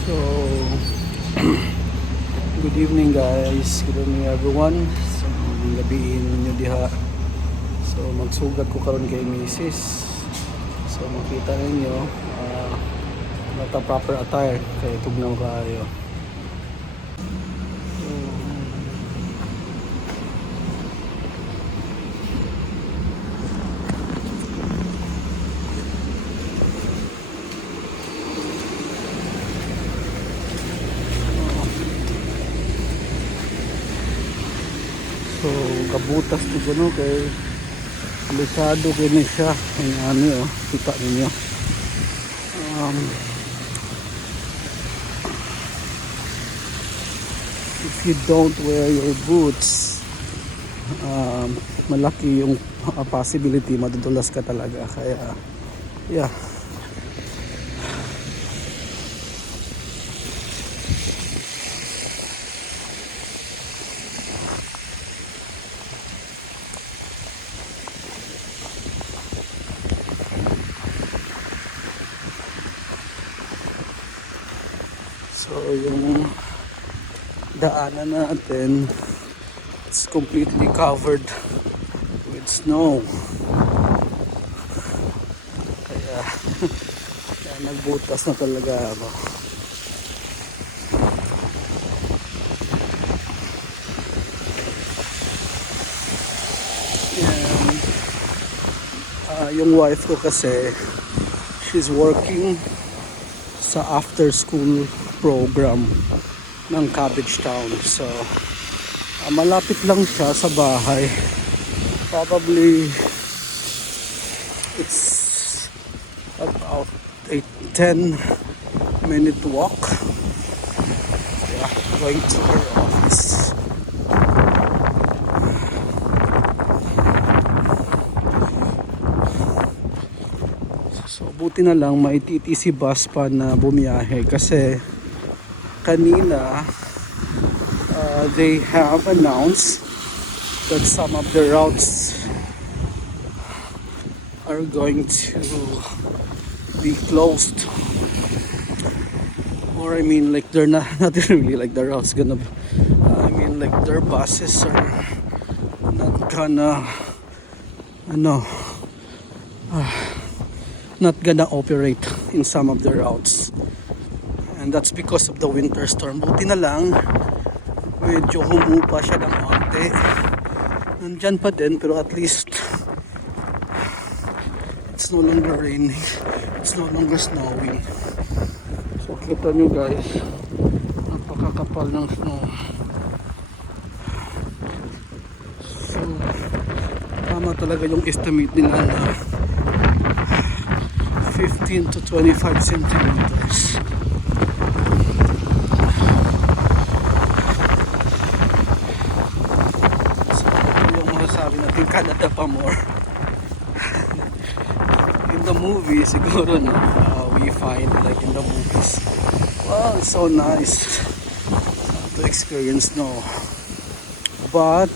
So, good evening guys. Good evening everyone. So, gabiin ninyo diha. So, magsugat ko karon kay misis. So, makita ninyo not a proper attire kay tugnaw kaayo. So, kabutas to gano kay delikado kini siya. Ang ano, kita ninyo. If you don't wear your boots, malaki yung possibility madudulas ka talaga. Kaya, yeah. So yung daanan natin, it's completely covered with snow. Kaya, kaya nagbutas na talaga ako. And yung wife ko kasi, she's working sa after school program ng Cabbage Town. So malapit lang siya sa bahay. Probably it's about a 10-minute walk. Yeah, going to her office. So buti na lang may TTC bus pa na bumiyahe kasi kanina they have announced that some of the routes are going to be closed, or I mean like they're not really like the routes gonna I mean like their buses are not gonna not gonna operate in some of the routes. And that's because of the winter storm. Buti na lang, medyo humupa siya ng konti. Nandyan pa din, pero at least it's no longer raining. It's no longer snowing. So kita nyo guys, napakakapal ng snow. So tama talaga yung estimate nila na 15 to 25 centimeters. Canada pa more. In the movie siguro na we find like in the movies, well, it's so nice to experience snow, but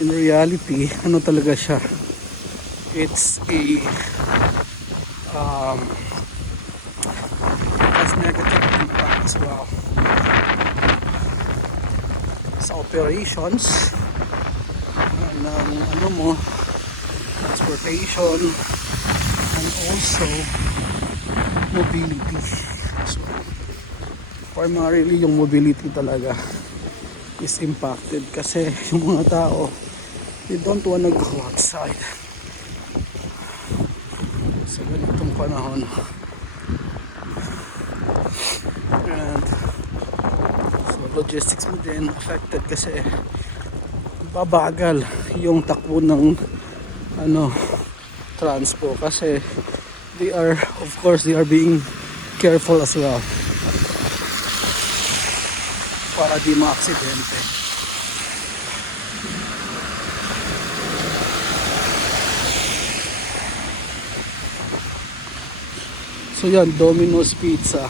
in reality ano talaga siya, it's a has negative impact as well sa operations ng transportation and also mobility. So, primarily yung mobility talaga is impacted kasi yung mga tao, they don't wanna go outside sa ganitong panahon. And so logistics mo din affected kasi babagal yung takbo ng transpo kasi they are, of course, they are being careful as well para di ma-aksidente. So yan, Domino's Pizza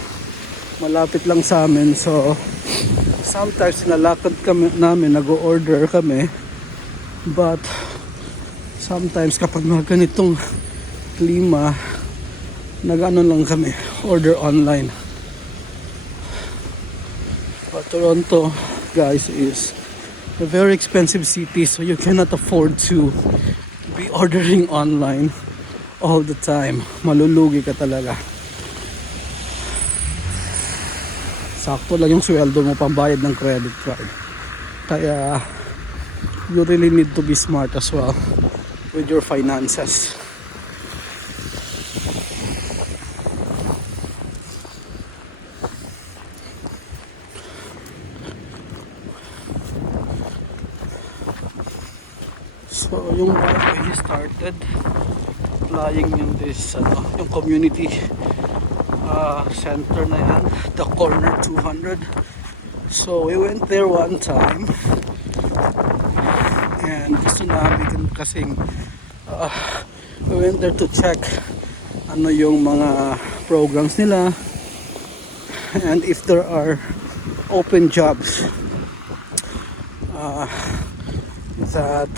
malapit lang sa amin. So sometimes nalakad kami namin, nag-order kami, but sometimes kapag mga ganitong klima, nag-ano lang kami, order online. But Toronto, guys, is a very expensive city, so you cannot afford to be ordering online all the time. Malulugi ka talaga. Sakto lang yung sweldo mo pambayad ng credit card. Kaya you really need to be smart as well with your finances. So yung wife he started applying in this yung community center na yan, the corner 200. So we went there one time and gusto namin kasing we went there to check ano yung mga programs nila and if there are open jobs that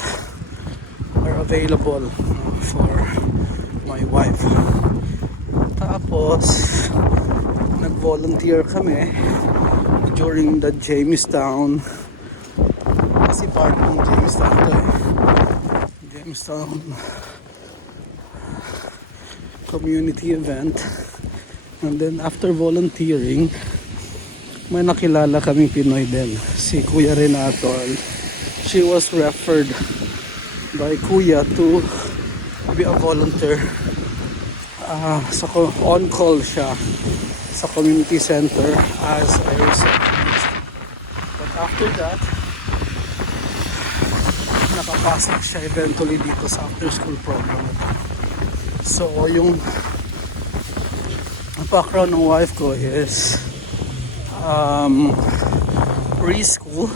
are available for my wife. Tapos nag-volunteer kami during the Jamestown, kasi part ng Jamestown to Jamestown community event. And then after volunteering, may nakilala kaming Pinoy din, si Kuya Renato. She was referred by Kuya to be a volunteer. On-call siya sa community center as a receptionist. But after that, nakapasok siya eventually dito sa after-school program. So, yung background ng wife ko is preschool.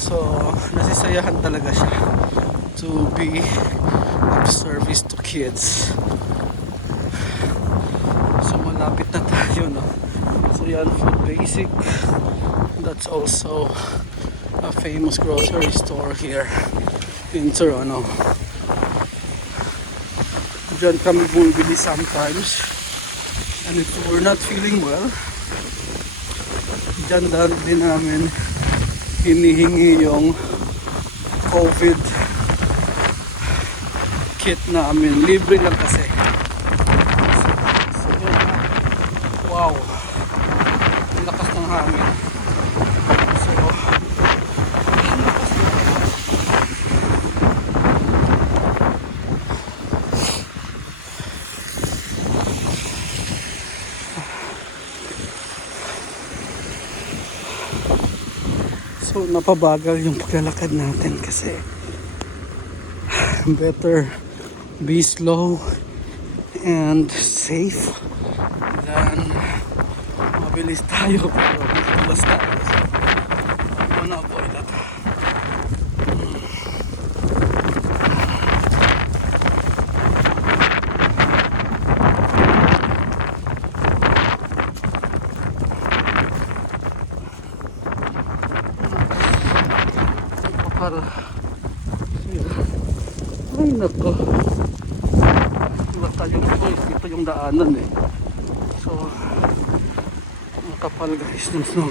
So, nasisayahan talaga siya to be of service to kids. So, malapit na tayo, no? So, yan, Food Basic. That's also a famous grocery store here in Toronto. Diyan kami bumibili sometimes. And if we're not feeling well, diyan din namin hinihingi yung COVID kit namin. Libre lang kasi. So, wow. Ang lakas ng hangin. So, so napabagal yung paglalakad natin kasi better be slow and safe than mabilis tayo pero mabilis tayo. I wanna avoid that. Para ay nako, basta yung ito yung daanan eh. So makapal guys ng snow.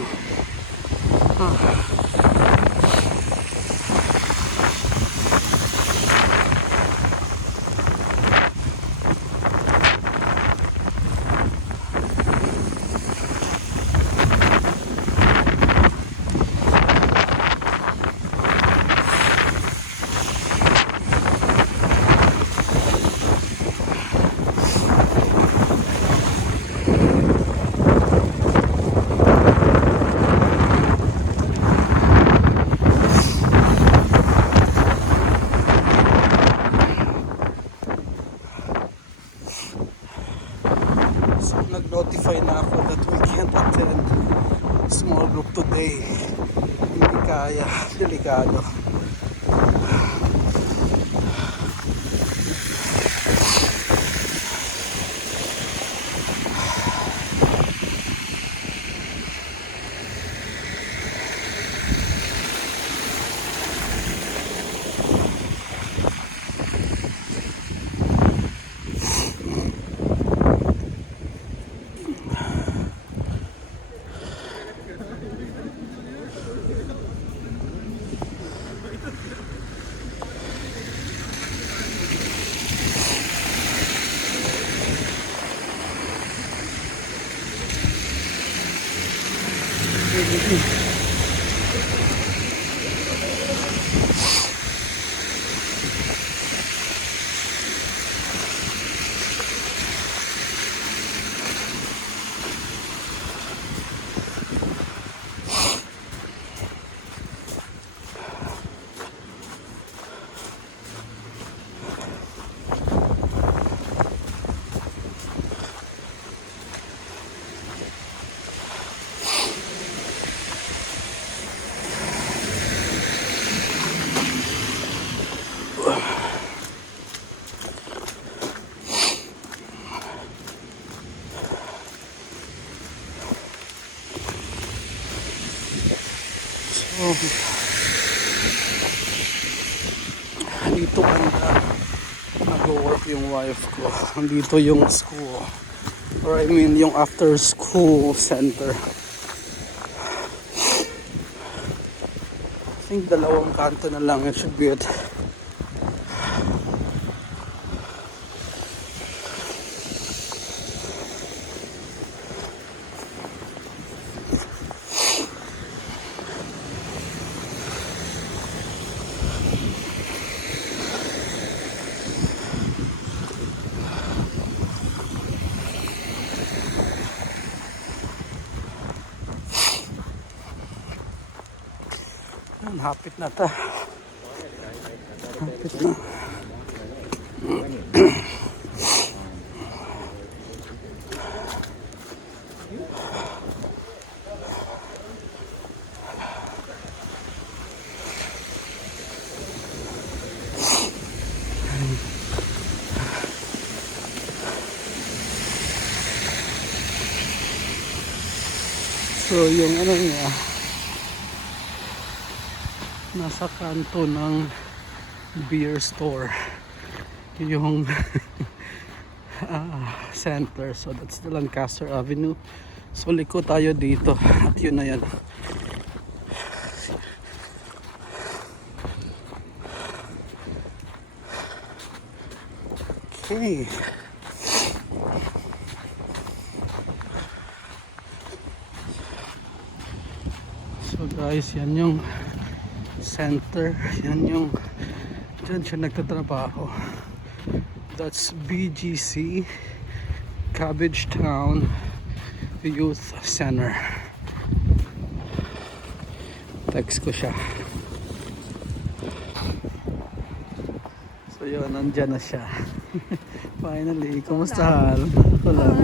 Nag-notify na ako that we can't attend small group today. Hindi kaya, delikado. Dito banda nag-work yung wife ko. Dito yung school. Or I mean yung after school center. I think dalawang kanto na lang. It should be it. Hapit na ta. Hapit na. So yung ano niya, nasa kanto ng beer store yung center. So that's the Lancaster Avenue. So liko tayo dito at yun na yan. Okay. So guys, yan yung center, yan yung dyan siya nagtatrabaho. That's BGC Cabbage Town Youth Center. Text ko siya. So yun, nandyan na siya. Finally, kumusta hal? Ako lang.